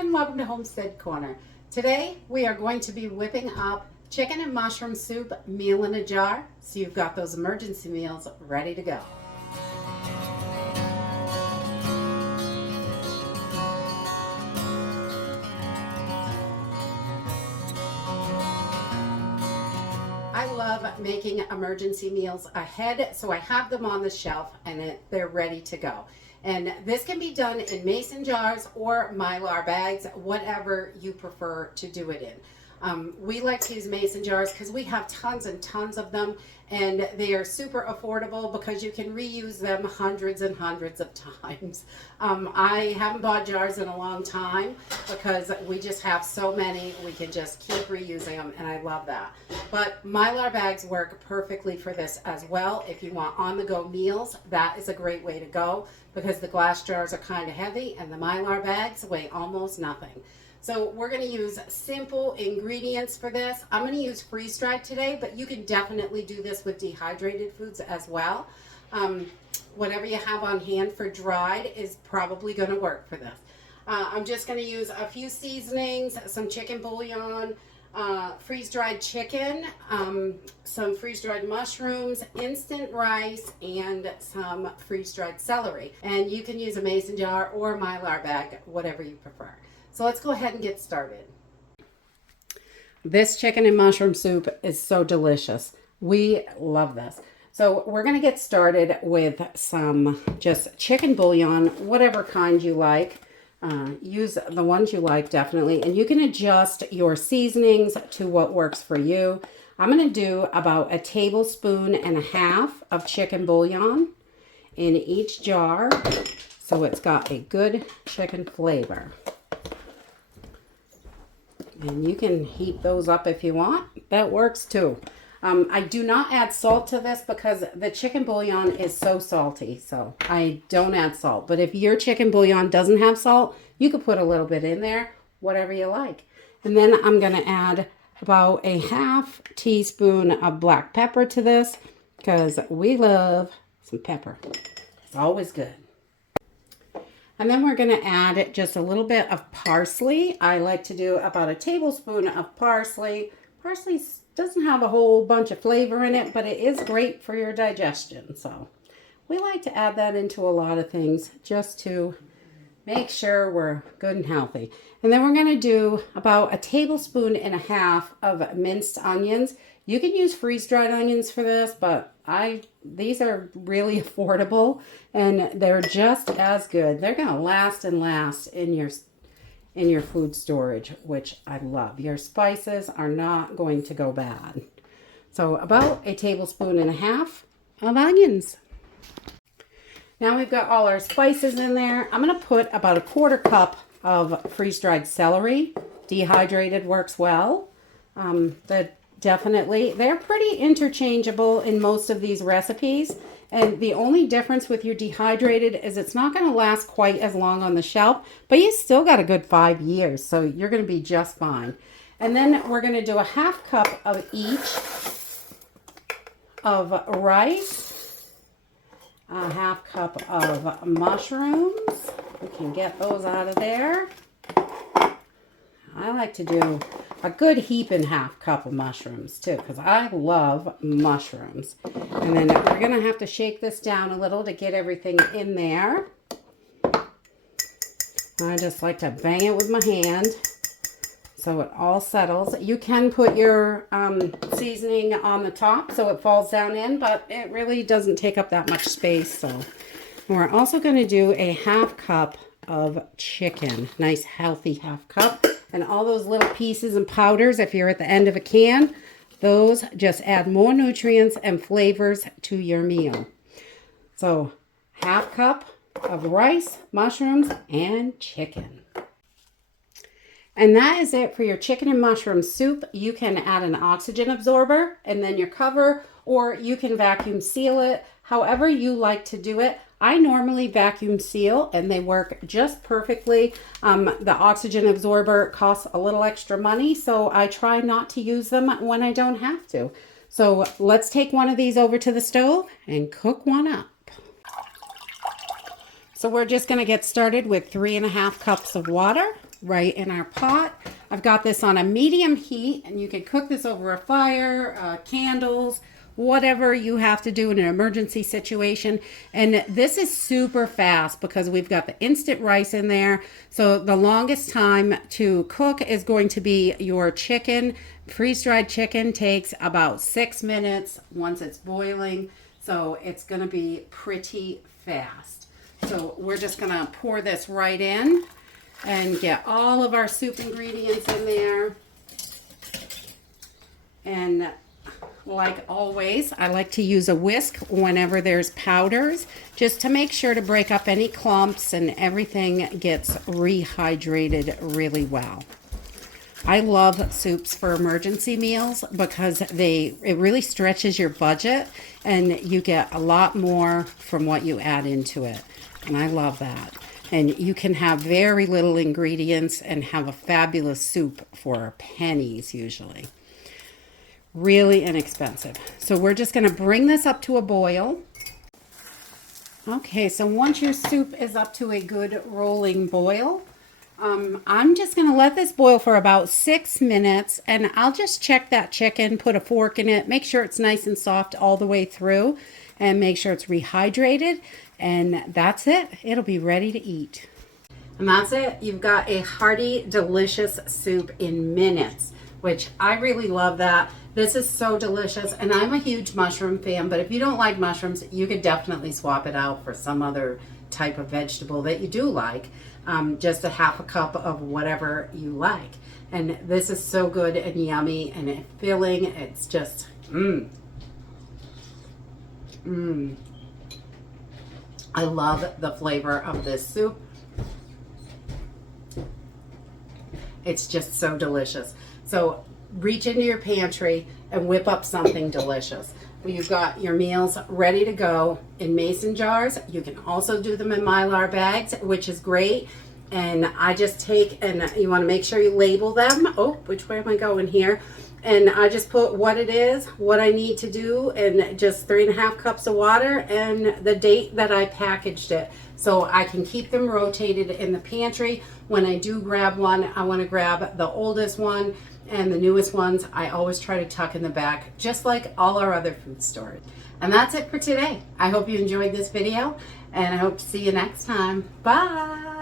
everyone, welcome to Homestead Corner. Today we are going to be whipping up chicken and mushroom soup meal in a jar, so you've got those emergency meals ready to go. I love making emergency meals ahead, so I have them on the shelf and they're ready to go. And this can be done in mason jars or mylar bags, whatever you prefer to do it in. We like to use mason jars because we have tons and tons of them, and they are super affordable because you can reuse them hundreds and hundreds of times. I haven't bought jars in a long time because we just have so many, we can just keep reusing them, and I love that. But mylar bags work perfectly for this as well. If you want on-the-go meals, that is a great way to go because the glass jars are kind of heavy and the mylar bags weigh almost nothing. So we're going to use simple ingredients for this. I'm going to use freeze-dried today, but you can definitely do this with dehydrated foods as well. Whatever you have on hand for dried is probably going to work for this. I'm just going to use a few seasonings, some chicken bouillon, freeze-dried chicken, some freeze-dried mushrooms, instant rice, and some freeze-dried celery. And you can use a mason jar or a mylar bag, whatever you prefer. So let's go ahead and get started. This chicken and mushroom soup is so delicious. We love this. So we're going to get started with some just chicken bouillon, whatever kind you like. Use the ones you like, definitely. And you can adjust your seasonings to what works for you. I'm going to do about 1.5 tablespoons of chicken bouillon in each jar, so it's got a good chicken flavor. And you can heat those up if you want. That works too. I do not add salt to this because the chicken bouillon is so salty, so I don't add salt. But if your chicken bouillon doesn't have salt, you could put a little bit in there, whatever you like. And then I'm going to add about 1/2 teaspoon of black pepper to this because we love some pepper. It's always good. And then we're going to add just a little bit of parsley. I like to do about 1 tablespoon of parsley. Parsley doesn't have a whole bunch of flavor in it, but it is great for your digestion. So we like to add that into a lot of things just to make sure we're good and healthy. And then we're going to do about 1.5 tablespoons of minced onions. You can use freeze-dried onions for this, but these are really affordable and they're just as good. They're going to last and last in your food storage, which I love. Your spices are not going to go bad. So about 1.5 tablespoons of onions. Now we've got all our spices in there. I'm going to put about 1/4 cup of freeze-dried celery. Dehydrated works well. Definitely, they're pretty interchangeable in most of these recipes. And the only difference with your dehydrated is it's not going to last quite as long on the shelf, but you still got a good 5 years, so you're going to be just fine. And then we're going to do 1/2 cup of each of rice, 1/2 cup of mushrooms. We can get those out of there. I like to do a good 1.5 cup of mushrooms too, because I love mushrooms. And then we're going to have to shake this down a little to get everything in there. I just like to bang it with my hand so it all settles. You can put your seasoning on the top so it falls down in, but it really doesn't take up that much space. So we're also going to do 1/2 cup of chicken, nice healthy 1/2 cup. And all those little pieces and powders, if you're at the end of a can, those just add more nutrients and flavors to your meal. So 1/2 cup of rice, mushrooms, and chicken. And that is it for your chicken and mushroom soup. You can add an oxygen absorber and then your cover, or you can vacuum seal it, however you like to do it. I normally vacuum seal and they work just perfectly. The oxygen absorber costs a little extra money, so I try not to use them when I don't have to. So let's take one of these over to the stove and cook one up. So we're just going to get started with 3.5 cups of water. right in our pot. I've got this on a medium heat, and you can cook this over a fire, candles, whatever you have to do in an emergency situation. And this is super fast because we've got the instant rice in there. So the longest time to cook is going to be your chicken. Freeze-dried chicken takes about 6 minutes once it's boiling. So it's going to be pretty fast. So we're just going to pour this right in and get all of our soup ingredients in there. And like always, I like to use a whisk whenever there's powders, just to make sure to break up any clumps and everything gets rehydrated really well. I love soups for emergency meals because it really stretches your budget and you get a lot more from what you add into it. And I love that. And you can have very little ingredients and have a fabulous soup for pennies usually. Really inexpensive. So we're just going to bring this up to a boil. Okay, so once your soup is up to a good rolling boil, I'm just going to let this boil for about 6 minutes, and I'll just check that chicken, put a fork in it, make sure it's nice and soft all the way through, and make sure it's rehydrated, and that's it. It'll be ready to eat. And that's it. You've got a hearty, delicious soup in minutes, which I really love that. This is so delicious, and I'm a huge mushroom fan, but if you don't like mushrooms, you could definitely swap it out for some other type of vegetable that you do like. Just a half a cup of whatever you like. And this is so good and yummy and filling. It's just, I love the flavor of this soup. It's just so delicious. So reach into your pantry and whip up something delicious. You've got your meals ready to go in mason jars. You can also do them in Mylar bags, which is great. And I just take, and you want to make sure you label them. Oh, which way am I going here? And I just put what it is, what I need to do, and just 3.5 cups of water and the date that I packaged it. So I can keep them rotated in the pantry. When I do grab one, I want to grab the oldest one, and the newest ones I always try to tuck in the back, just like all our other food storage. And that's it for today. I hope you enjoyed this video, and I hope to see you next time. Bye.